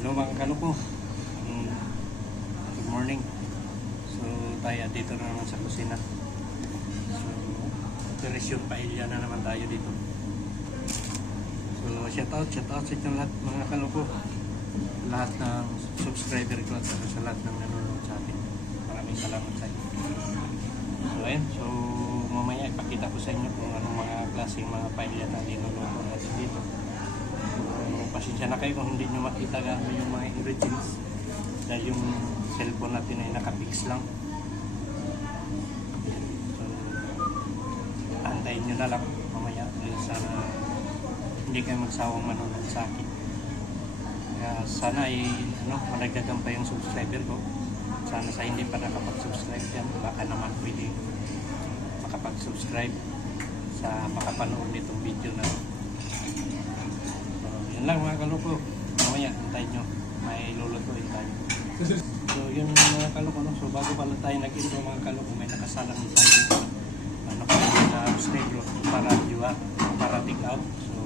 Hello mga kaloko. Good morning. So tayo dito na naman sa kusina. So operasyon paella na naman tayo dito. So shout out sa inyong lahat mga kaloko. Lahat ng subscriber ko at sa lahat ng nanonood sa atin. Maraming salamat sa inyo. So ayun, so mamaya ipakita ko sa inyo kung anong mga klaseng mga paella na linuluto natin dito. Pasensya na kayo kung hindi nyo makita yung mga ingredients dahil yung cellphone natin ay nakapix lang. So antayin nyo na lang mamaya sana hindi kayo magsawang manonood sa akin. Kaya sana ay malagdagan pa yung subscriber ko. Sana sa hindi pa nakapag-subscribe yan, baka naman pwede makapag-subscribe sa makapanood nitong video na yun lang mga kaloko. Mamaya antayin nyo, may lulutuin tayo. So yun mga kaloko, no? So bago pala tayo nag-intro mga kaloko, may nakasalang tayo dito ano pa na arroz negro para diwa, para take out. So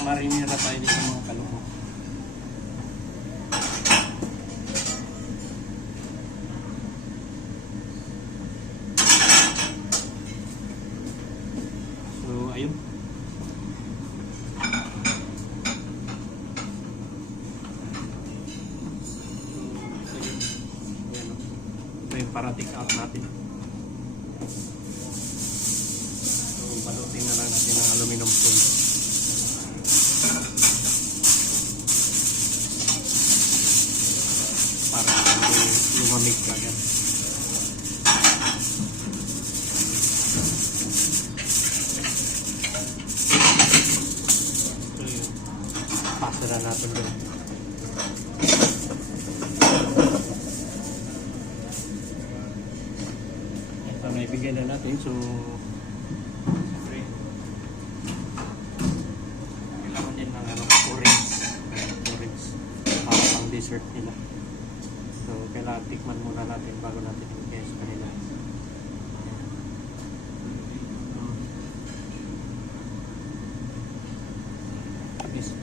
marinira tayo dito mga kaloko. So ayun. Ito yung para take out natin. So balutin na lang natin ng aluminum foil. Para lumamig ka agad. So yun, pasara natin doon. Ito na ibigay na natin. So kailangan din ng orange para pang dessert nila. So, kailangan tikman muna natin bago natin i-guess pa nila. Yes.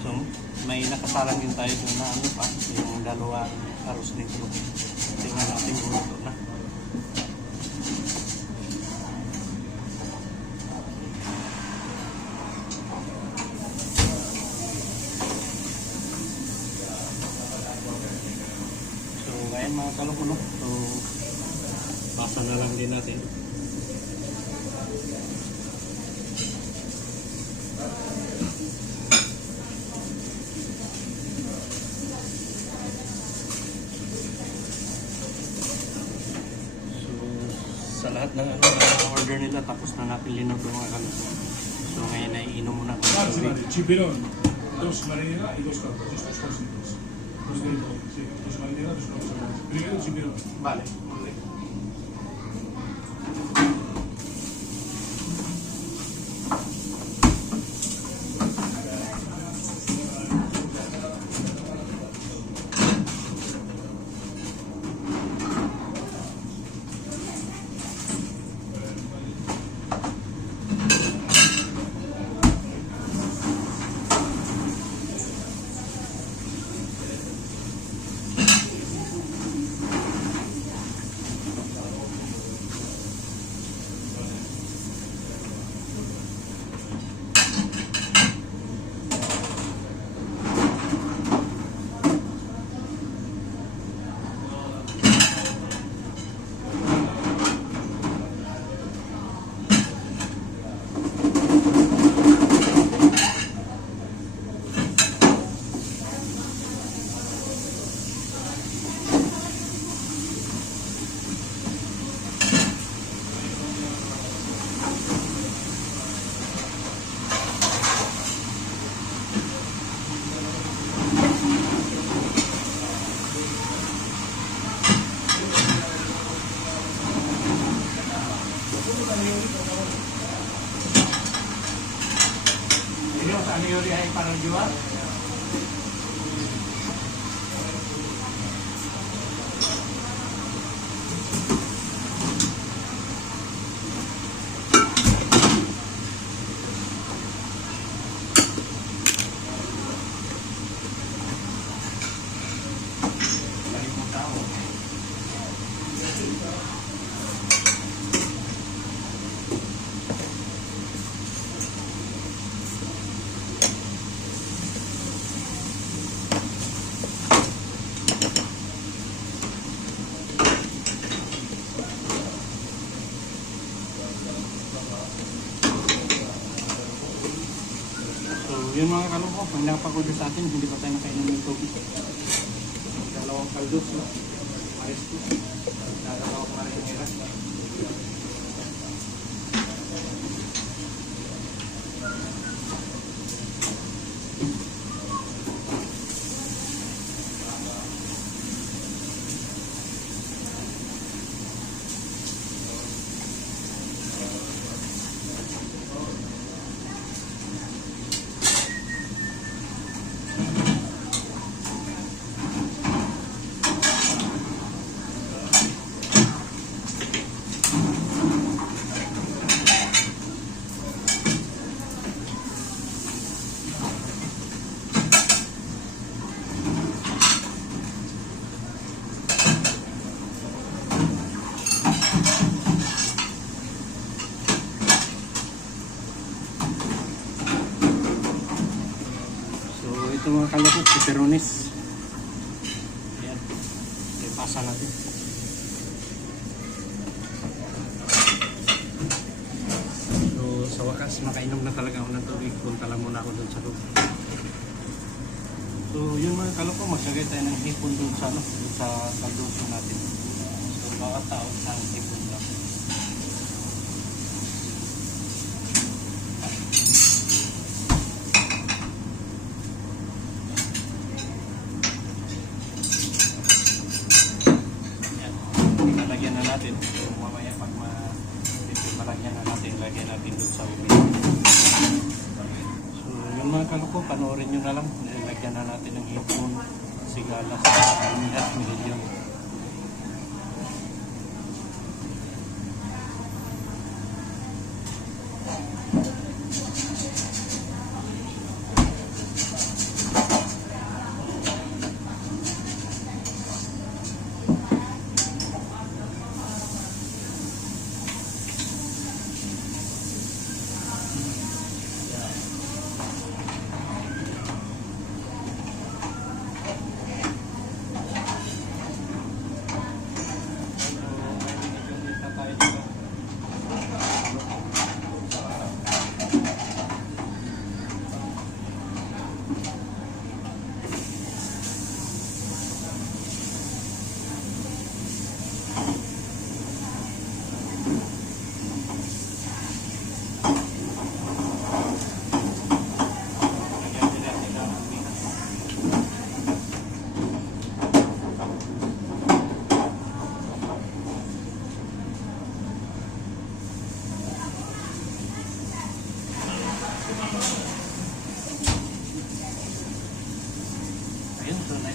So, may nakasalang din tayo doon na ano pa, yung dalawang arroz negro. Tingnan natin kung ito na. So, ngayon mga kaloko, no? So, basa na lang din natin. Sa lahat ng order nila tapos na natin linog mga kaloko. So ngayon ay inom muna ko. Chipirón, 2 marinera y 2 caldos, estos son simples. Los de todo, sí, 2 marinera, 2 caldos. Primero chipirón. Vale. di ay para jual. Yun mga kalong ko, pag nakapakulo sa atin, hindi pa tayo nakainom ng tubig. Dalawang kaldos, no? Ayos ko. Dalawang marinera. Ito mga kalapot, pepperonis. Ayan. Ipasa natin. So, sa wakas, makainom na talaga ako ng tubig. Punta lang muna ako dun sa loob. So, yun mga kalapot, magsagay tayo ng hipon dun sa, dun sa kaldoso natin. So, bawat tao sa hipon lang. Natin. So mamaya pag malagyan na natin, lagyan natin doon sa ubi. So yun mga kaloko, panoorin nyo na lang. Lagyan na natin ng hipon, sigalas, at milyon.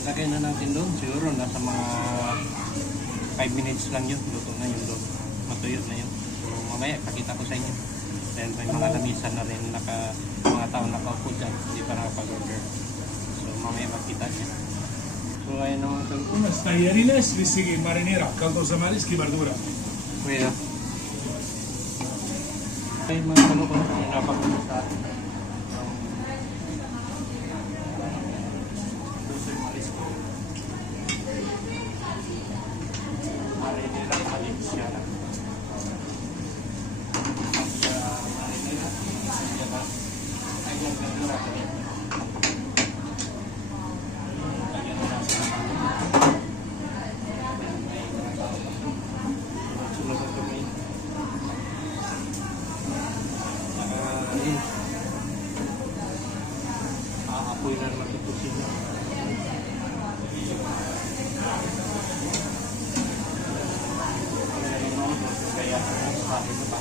Lagay na natin doon, siguro nasa mga 5 minutes lang yun, luto na yun doon, matuyo na yun. So mamaya pakita ko sa inyo, dahil may mga lamisan na rin, mga tao nakaupo dyan, hindi pa nakapag-order. So mamaya makita niya. So ayun naman ito. Unas tallarines, bisigi, marinera, caldos de marisco y verdura. Kuya. Ay mga kaloko, napag-order sa atin. Aapoy na naman ito sila. Kaya sabi ko pa.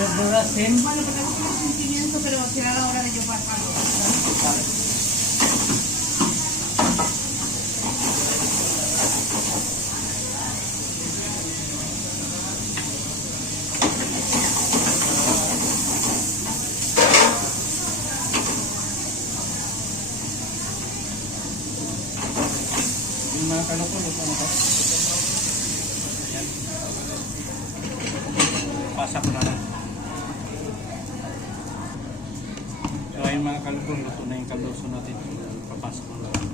verduras sin. Bueno, porque no tiene sentimiento, pero será la hora de yo pasarlo. Yung mga kaloko, luto na to. Ayan. Pasak na lang. So ayun mga kaloko, luto na yung kaldoso natin. Papasok na lang.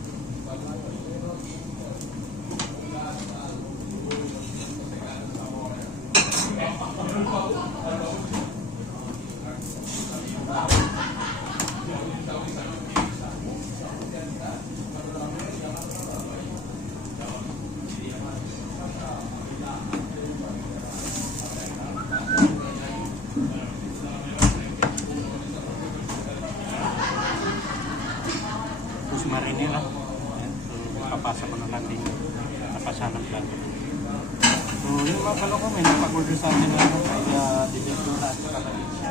Tapos marinira. Ayan. So papasok ko na lang din. Napasan ng plato. So yung mga kaloko, may napag-order sa atin na kaya dibendura at saka siya.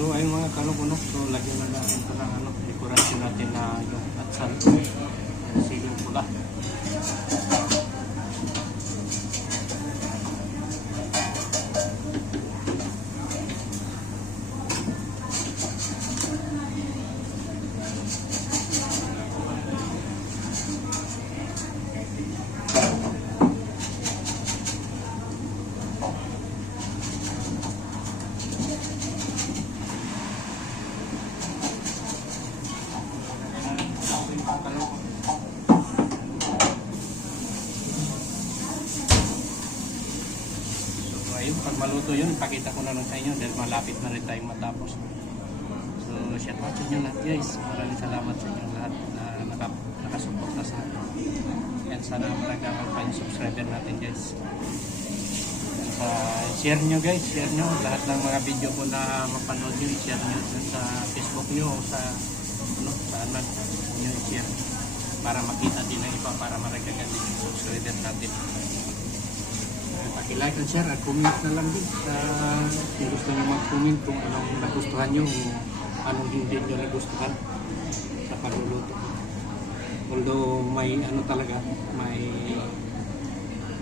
So ayun mga kaloko, so lagyan na natin ito ng dekorasyon natin na yung atsal, yung siling pula. Ayun, pag maluto yun, ipakita ko na lang sa inyo dahil malapit na rin tayong matapos. So, shout out sa inyo lahat guys. Maraming salamat sa inyo lahat na nakasuporta sa akin. And sana magkaroon pa yung subscriber natin guys. Share nyo guys, share nyo. Lahat ng mga video ko na mapanood nyo, share nyo sa Facebook nyo o sa saan nyo i-share. Para makita din ng iba, para maragdagan din yung subscriber natin. Paki-like and share at comment na lang din kung gusto nyo mag-comment kung anong nagustuhan nyo o anong hindi nyo nagustuhan sa pagluluto. Although may ano talaga, may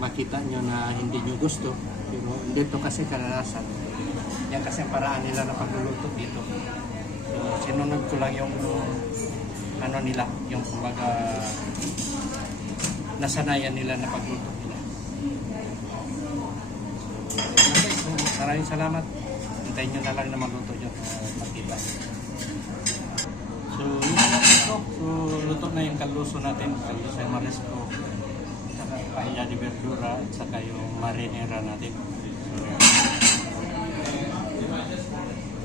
makita nyo na hindi nyo gusto, pero hindi ito kasi kalalasan. Yan kasi ang paraan nila na pagluluto dito. So, sinunod ko lang yung ano nila, yung kumbaga nasanayan nila na pagluto nila. Okay, so maraming salamat. Hintayin nyo na lang na magluto nyo makita. So yun na lang ito. So luto na yung kalluso natin. Kalluso yung marisco. Saka paella de verdura. At saka yung marinera natin.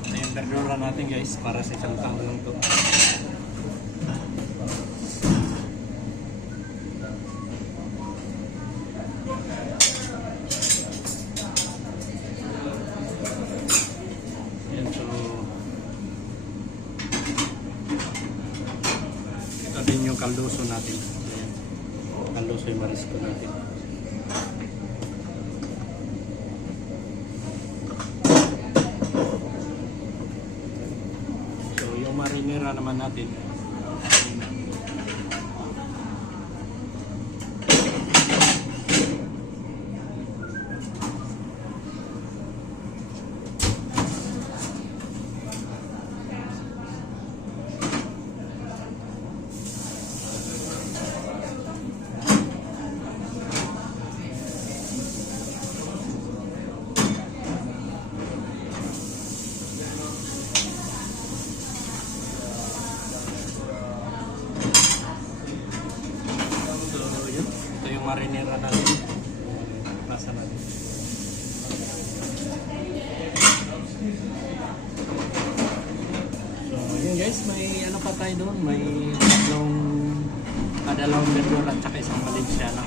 So yung verdura natin guys para sa isang taon lang ito. Din yung kaldoso natin. Ayan. Kaldoso yung marisco natin. So yung marinera naman natin. Marinera natin. Pasa natin. So, yun guys, may ano pa tayo doon, may dalawang verdura at saka isang Valenciana.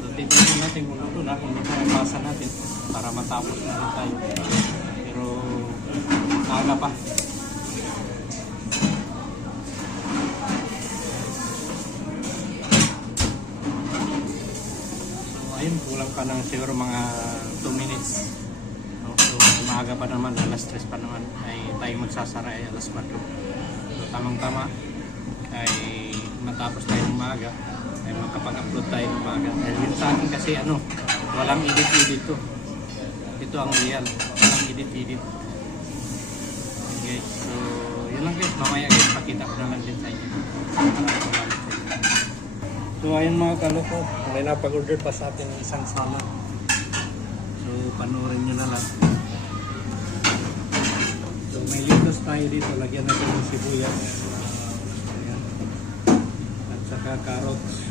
So, tignan natin kung ito na, kung ito ang pasa natin para matapos na rin tayo. Pero, aga pa. Ayun, kulang pa ng siguro mga 2 minutes. So, maaga pa naman, alas 3 pa naman ay tayo magsasara ay alas 4. So, tamang-tama ay matapos tayo ng maaga ay makapag-upload tayo ng maaga. Dahil yun sa akin kasi ano, walang edit-edit to. Ito ang real, walang edit-edit. Okay, so yun lang guys, mamaya guys, pakita ko na lang din sa inyo. So ayun mga kaloko, may napag-order pa sa atin ng isang salad. So panoorin nyo na lang. So may lettuce tayo dito, lagyan natin ng sibuyas. Ayan. At saka carrots.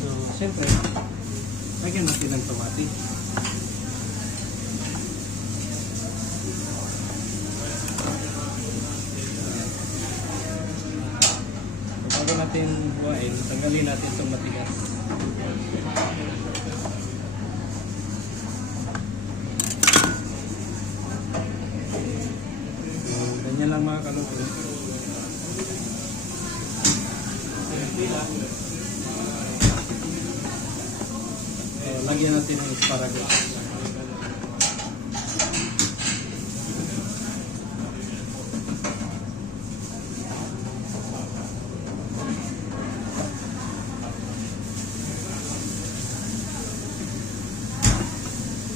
So siyempre, lagyan natin ng tomati. Natin buhain, tanggalin natin itong matigas. Ganyan lang mga kaloko. Lagyan natin ng asparagus.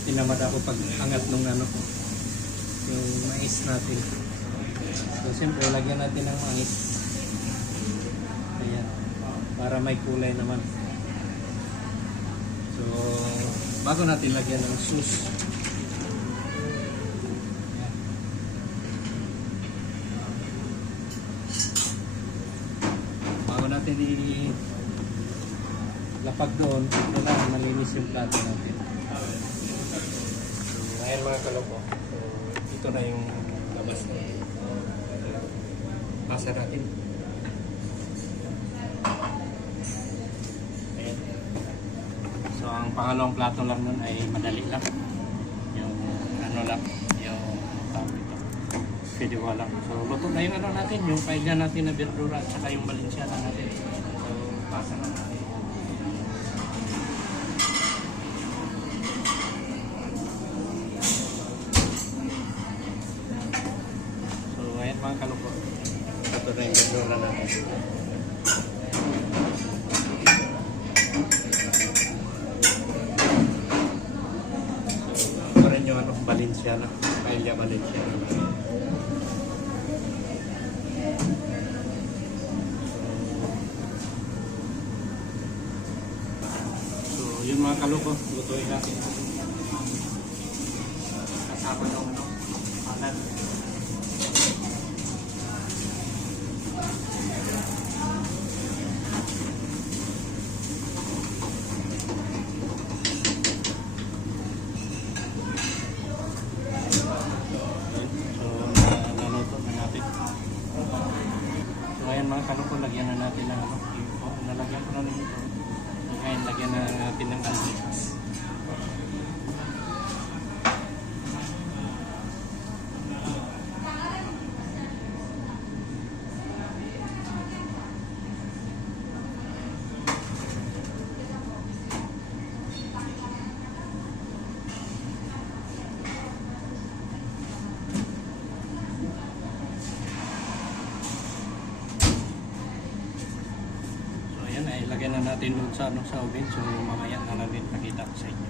Tinamad ako pag angat nung ano, yung mais natin. So siyempre lagyan natin ng mais. Ayan, para may kulay naman. So bago natin lagyan ng sauce, bago natin ilapag doon, ito na malinis yung plato natin. Ayan mga kaloko, so ito na yung labas na pasa natin. Ayan. So ang pangalawang plato lang nun ay madali lang, yung ano lang, yung tawag ito, Fediwa lang. So luto na yung ano natin, yung paella natin na verdura at saka yung Valenciana natin. So pasa na natin. So ayan mga kaloko. Ito na yung verdura natin. Ito rin yung ano, Valenciana. Paella Valenciana. Yun mga kaloko, lutuin natin. Kasama ng ano, panan. So, naluto na natin. So, ayan mga kaloko, lagyan na natin ng ano, nalagyan ko na nito. Ngayon, lagyan na natin ng almijas. Lagyan na natin doon sa, sa oven. So mamaya na natin pakita ko sa inyo.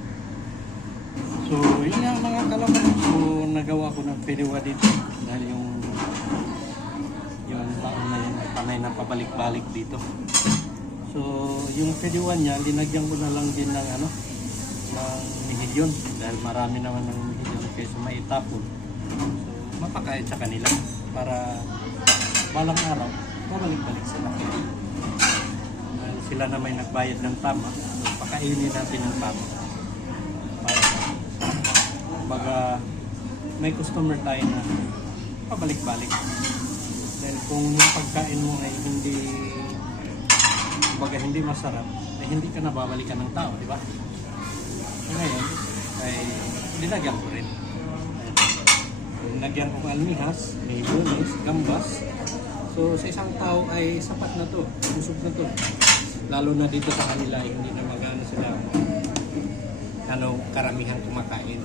So yun nga mga kalabang. So nagawa ko ng Fediwa dito. Dahil yung baon na yun, panay na pabalik-balik dito. So yung Fediwa niya, linagyan ko na lang din ng ano, ng mihilyon. Dahil marami naman ng mihilyon kaysa maitapon. So mapakain sa kanila para balang araw, pabalik-balik sila. Sila na may nagbayad ng tama, so pakainin natin ng tama. Para baga may customer tayo na pabalik-balik. Dahil kung yung pagkain mo ay hindi masarap, ay hindi ka nababalikan ng tao, di ba? Ngayon, ay dinagyan ko rin. Dinagyan ko ng almijas, may lunes, gambas. So sa isang tao ay sapat na to, busog na to. Lalo na dito sa kanila, hindi na magano sila karamihan kumakain.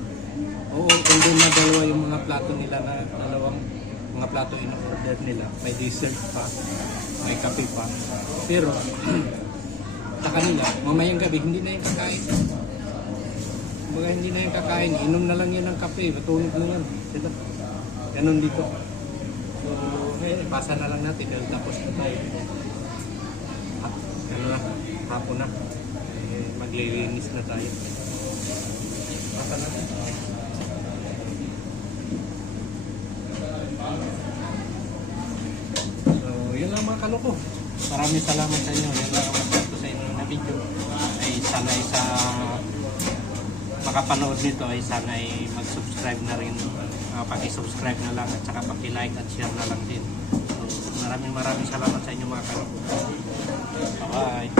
Oo, although na dalawa yung mga plato nila na dalawang mga plato in-order nila, may dessert pa, may kape pa. Pero sa kanila, mamayang gabi hindi na yung kakain. Kumbaga hindi na yung kakain, inom na lang yun ng kape, matulog na yan. Ganon dito. So, pasa na lang natin dahil tapos na tayo. Hapon na. Maglilinis na tayo. Pasa na. So, yun lang mga kaloko. Maraming salamat sa inyo. Yan lang ang masasabi ko sa inyo na video. Ay sana sa makapanood nito ay sana ay mag-subscribe na rin. Paki-subscribe na lang at saka paki-like at share na lang din. So, maraming salamat sa inyo mga kaloko. Bye-bye.